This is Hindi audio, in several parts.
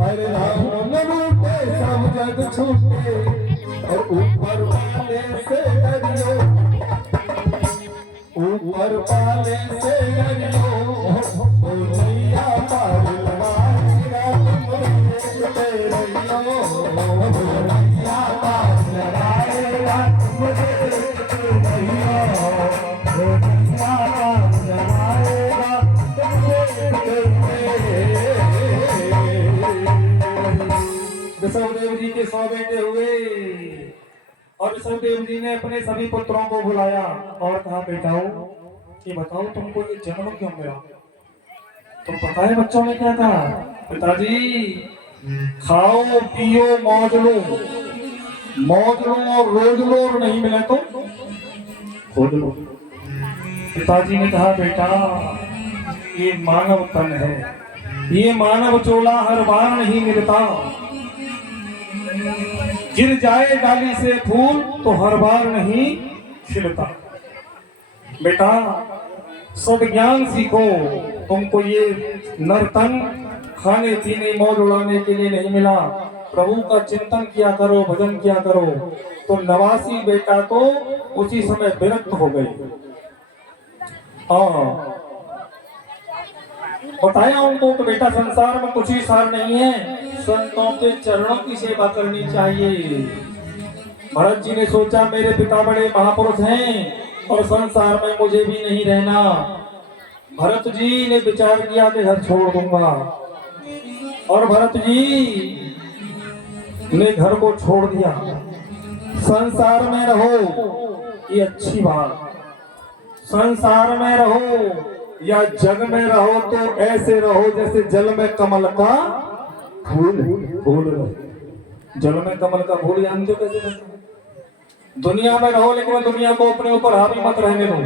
अरे राम रूपे सब जग छूटे और ऊपर वाले से डरियो, ऊपर वाले से डरियो, ओ नैया पार लगाएगा तुम देखते रहियो, नैया पार लगाएगा तुम देखते रहियो, नैया पार लगाएगा तुम देखते रहियो। ऋषभदेव जी के 100 बेटे हुए और ऋषभदेव जी ने अपने सभी पुत्रों को बुलाया और कहा बेटाओ ये बताओ तुमको ये जन्म क्यों मिला। तुम पता है बच्चों ने क्या कहा, पिताजी खाओ पियो मौज लो और रोज लो और नहीं मिले तो खोज लो। पिताजी ने कहा बेटा ये मानव तन है, ये मानव चोला हर बार नहीं मिलता, गिर जाए डाली से फूल तो हर बार नहीं खिलता। बेटा सब ज्ञान सीखो, तुमको ये नर्तन खाने पीने मौज उड़ाने के लिए नहीं मिला, प्रभु का चिंतन किया करो, भजन किया करो। तो नवासी बेटा तो उसी समय विरक्त हो गए। बताया उनको कि बेटा संसार में कुछ ही सार नहीं है, संतों के चरणों की सेवा करनी चाहिए। भरत जी ने सोचा मेरे पिता बड़े महापुरुष हैं और संसार में मुझे भी नहीं रहना। भरत जी ने विचार किया कि घर छोड़ दूंगा और भरत जी ने घर को छोड़ दिया। संसार में रहो ये अच्छी बात, संसार में रहो या जग में रहो तो ऐसे रहो जैसे जल में कमल का फूल रहे। जल में कमल का फूल जानते हो कैसे रहता है? दुनिया में रहो लेकिन दुनिया को अपने ऊपर हावी मत रहने दो,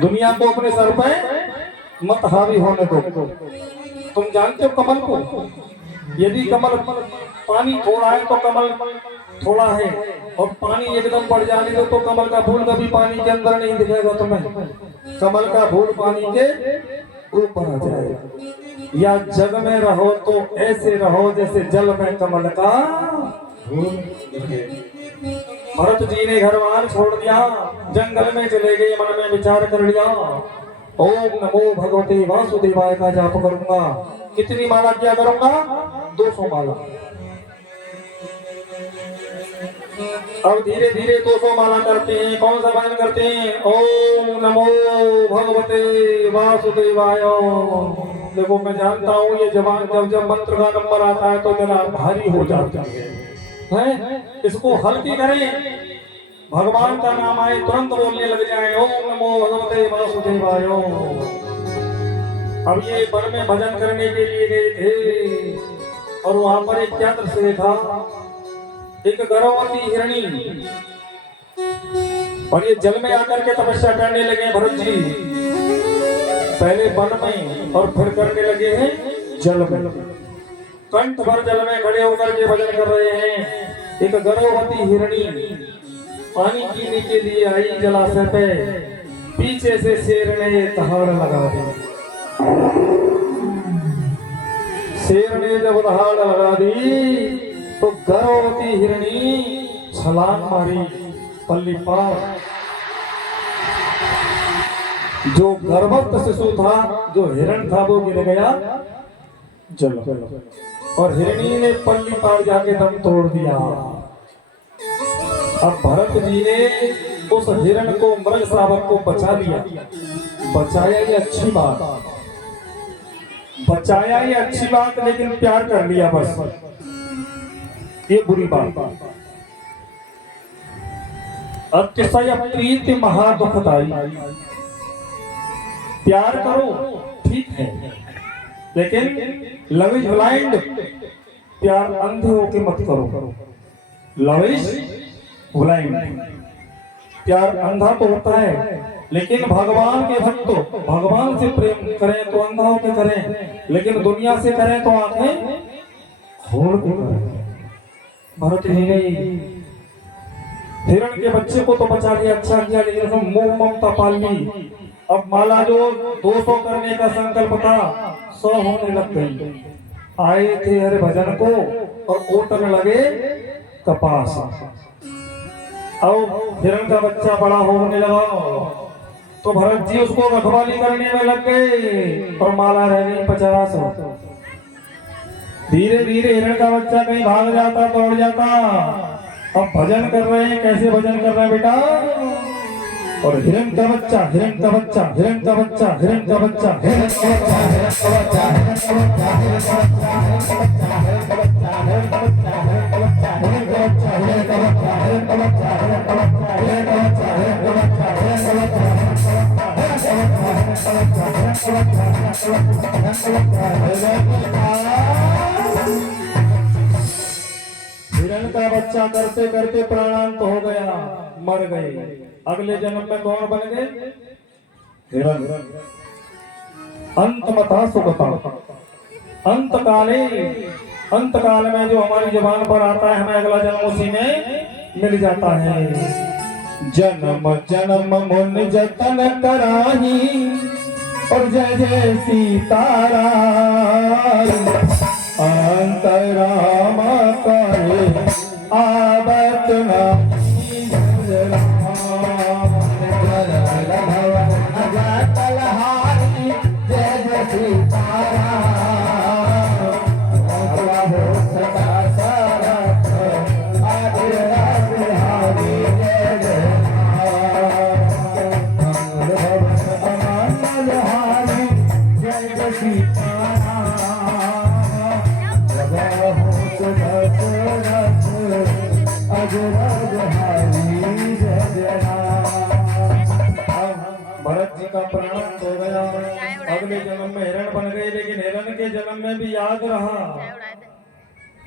दुनिया को अपने सर पे मत हावी होने दो। तुम जानते हो कमल को, यदि कमल पानी थोड़ा है तो कमल थोड़ा है और पानी एकदम बढ़ जाने दो तो कमल का फूल कभी पानी के अंदर नहीं दिखेगा तुम्हें, कमल का फूल पानी के ऊपर आ जाएगा। या जग में रहो तो ऐसे रहो जैसे जल में कमल का फूल। भरत जी ने घर बार छोड़ दिया, जंगल में चले गए, मन में विचार कर लिया ओम नमो भगवते वासुदेवाय का जाप करूंगा। कितनी माला किया करूंगा? 200 माला। अब धीरे धीरे 200 माला करते हैं। कौन सा भजन करते हैं? ओम नमो भगवते वासुदेवाय। देखो मैं जानता हूँ ये जबान जब मंत्र का नंबर आता है तो जरा भारी हो जाता है, इसको हल्की करें। भगवान का नाम आए तुरंत बोलने लग जाए ओम नमो भगवते वासुदेवाय। अब ये वन में भजन करने के लिए गए थे और वहां पर एक क्या दृश्य देखा, एक गर्भवती हिरणी और ये जल में आकर के तपस्या करने लगे भरत जी। पहले वन में और फिर करने लगे हैं जल में, कंठ भर जल में खड़े होकर के भजन कर रहे हैं। एक गर्भवती हिरणी पानी पीने के लिए आई जलाशय पे, पीछे से शेर ने दहाड़ लगा दी। शेर ने जब दहाड़ लगा दी तो गर्भवती हिरणी छलांग मारी पल्ली पार। जो गर्भस्थ शिशु था, जो हिरण था, वो गिर गया जल और हिरणी ने पल्ली पार जाके दम तोड़ दिया। अब भरत जी ने उस हिरण को, मृग श्रावक को बचा लिया। बचाया ये अच्छी बात, बचाया ये अच्छी बात, लेकिन प्यार कर लिया बस, ये बुरी बात। अतिशय प्रीति महा दुखदाई। प्यार करो ठीक है, लेकिन लव इज ब्लाइंड, प्यार अंधे होके मत करो। लव इज ब्लाइंड, प्यार अंधा तो होता है, लेकिन भगवान के भक्त भगवान से प्रेम करें तो अंधा होके करें, लेकिन दुनिया से करें तो आंखें खोल के करें। भरत जी ने हिरण के बच्चे को तो बचा लिया, अच्छा किया, लेकिन उसने मोह ममता पाल ली। अब माला जो 200 करने का संकल्प था 100 होने लग गई। आए थे हरे भजन को और ओटने लगे कपास। अब हिरण का बच्चा बड़ा होने लगा तो भरत जी उसको रखवाली करने में लग गए और माला रह गई 50। धीरे धीरे हिरण का बच्चा कहीं भाग जाता, दौड़ जाता। अब भजन कर रहे हैं, कैसे भजन कर रहे हैं बेटा? और हिरण का बच्चा, हिरण का बच्चा, हिरण का बच्चा, हिरण का बच्चा, हिरण का बच्चा, हिरण का बच्चा, हिरण का बच्चा, हिरण का बच्चा, हिरण का बच्चा, हिरण का बच्चा, हिरण का बच्चा, हिरण का बच्चा, हिरण का बच्चा, हिरण का बच्चा, हिरण का बच्चा, हिरण का बच्चा, हिरण का बच्चा, हिरण का बच्चा, हिरण का बच्चा, हिरण का बच्चा करते करते प्राणांत हो गया, मर गए। अगले जन्म में कौन बन गए? हिरण। अंत मता सुखता, अंत काल में जो हमारी जुबान पर आता है, हमें अगला जन्म उसी में मिल जाता है। जन्म जन्म मुन जतन कराही और जय जय सीताराम। अंतराम करे आवत भरत जी का प्राण हो गया। अगले जन्म में हिरण बन गए, लेकिन हिरण के जन्म में भी याद रहा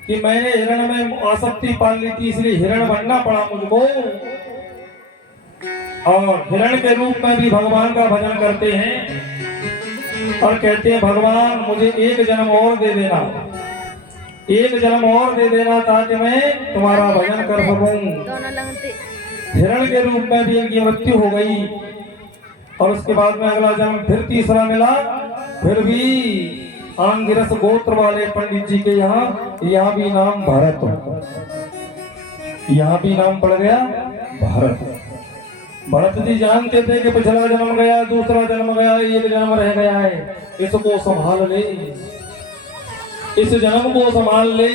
कि मैंने हिरण में आसक्ति पाल ली थी, इसलिए हिरण बनना पड़ा मुझको। और हिरण के रूप में भी भगवान का भजन करते हैं और कहते हैं भगवान मुझे एक जन्म और दे देना, एक जन्म और दे देना ताकि मैं तुम्हारा भजन कर सकूं। हिरण के रूप में भी इनकी मृत्यु हो गई और उसके बाद में अगला जन्म फिर तीसरा मिला। फिर भी आंगिरस गोत्र वाले पंडित जी के यहाँ भी नाम भरत, यहाँ भी नाम पड़ गया भरत। भरत जी जानते थे कि पिछला जन्म गया, दूसरा जन्म गया, एक जन्म रह गया है, इसको संभाल ले, इस जन्म को संभाल ले।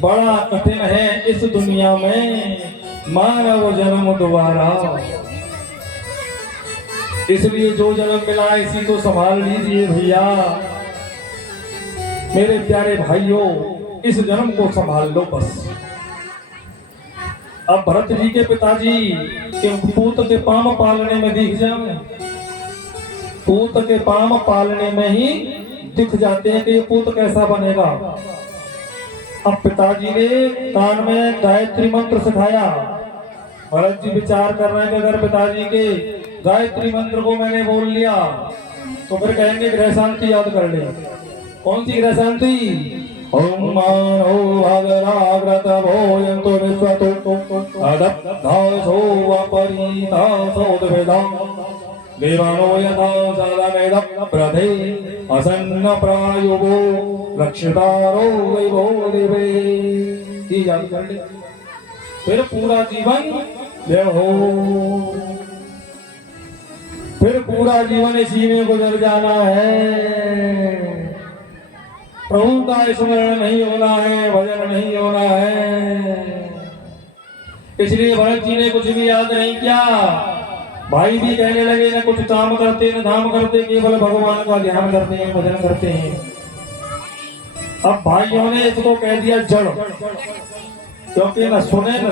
बड़ा कठिन है इस दुनिया में मानव जन्म दोबारा, इसलिए जो जन्म मिला इसी को संभाल लीजिए भैया। मेरे प्यारे भाइयों, इस जन्म को संभाल लो बस। अब भरत जी के पिताजी के पूत के पाम पालने में दिख जाए, पूत के पाम पालने में ही दिख जाते हैं कि ये पूत कैसा बनेगा। अब पिताजी ने कान में गायत्री मंत्र सिखाया। भरत जी विचार कर रहे हैं कि अगर पिताजी के गायत्री मंत्र को मैंने बोल लिया तो फिर कहेंगे ग्रह शांति याद कर ले। कौन सी ग्रह शांति? ओम मानो भगराग्रत भोजंतो विश्वतो अदब्धासो अपरीतासो द्विवेदं देवानो यथा सदमेदं प्रधे असन्न प्रायुगो रक्षितारो वैभो देवे। याद कर ले, फिर पूरा जीवन हो, फिर पूरा जीवन इसी में गुजर जाना है। प्रभु का स्मरण नहीं होना है, भजन नहीं होना है। इसलिए भरत जी ने कुछ भी याद नहीं किया। भाई भी कहने लगे न कुछ काम करते न धाम करते, केवल भगवान का ध्यान करते हैं, भजन करते हैं। अब भाइयों ने इसको कह दिया जड़, क्योंकि न सुने न